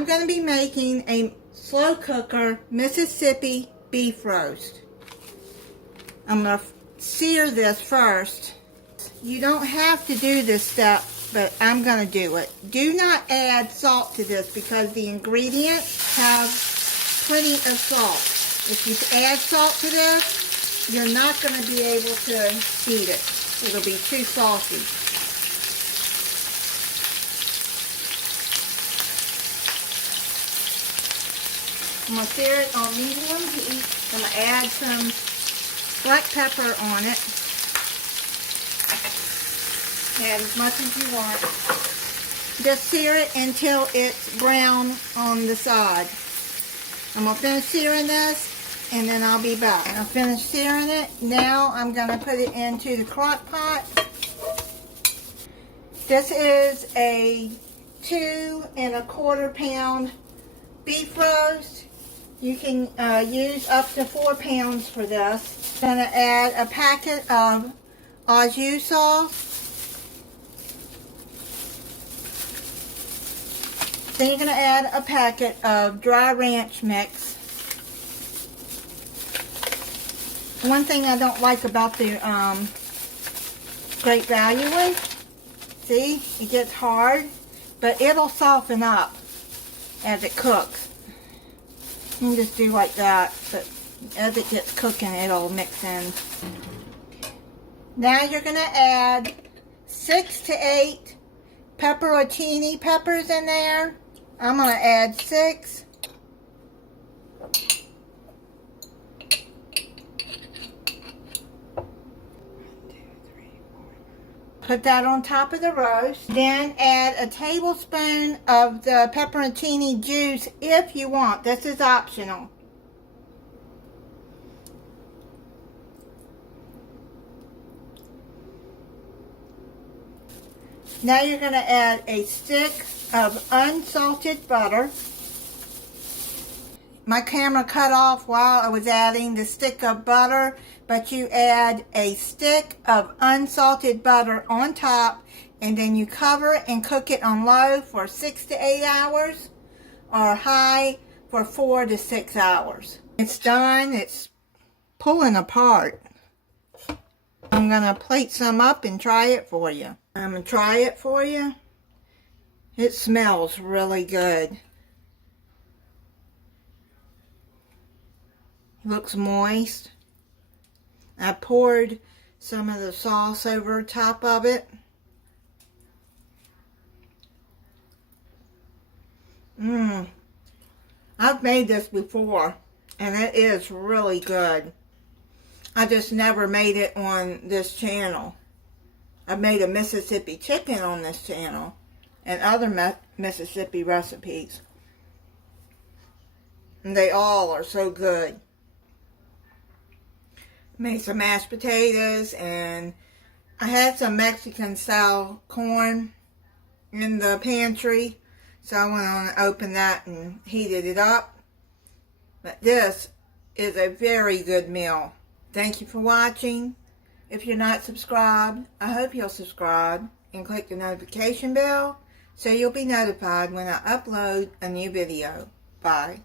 I'm going to be making a slow cooker Mississippi beef roast. I'm going to sear this first. You don't have to do this step, but I'm going to do it. Do not add salt to this because the ingredients have plenty of salt. If you add salt to this, you're not going to be able to eat it. It'll be too salty. I'm going to sear it on medium heat. I'm going to add some black pepper on it. Add as much as you want. Just sear it until it's brown on the side. I'm going to finish searing this and then I'll be back. I'll finish searing it. Now I'm going to put it into the crock pot. This is a 2 1/4 pound beef roast. You can use up to 4 pounds for this. I'm going to add a packet of au jus sauce. Then you're going to add a packet of dry ranch mix. One thing I don't like about the Great Value one, see, it gets hard, but it'll soften up as it cooks. You can just do like that, but as it gets cooking, it'll mix in. Now you're going to add 6 to 8 pepperoncini peppers in there. I'm going to add 6. Put that on top of the roast. Then add a tablespoon of the pepperoncini juice if you want. This is optional. Now you're going to add a stick of unsalted butter. My camera cut off while I was adding the stick of butter, but you add a stick of unsalted butter on top, and then you cover it and cook it on low for 6 to 8 hours or high for 4 to 6 hours. It's done. It's pulling apart. I'm going to plate some up and try it for you. I'm going to try it for you. It smells really good. It looks moist. I poured some of the sauce over top of it. I've made this before, and it is really good. I just never made it on this channel. I've made a Mississippi chicken on this channel and other Mississippi recipes. And they all are so good. Made some mashed potatoes, and I had some Mexican style corn in the pantry, so I went on and opened that and heated it up. But this is a very good meal. Thank you for watching. If you're not subscribed, I hope you'll subscribe and click the notification bell so you'll be notified when I upload a new video. Bye.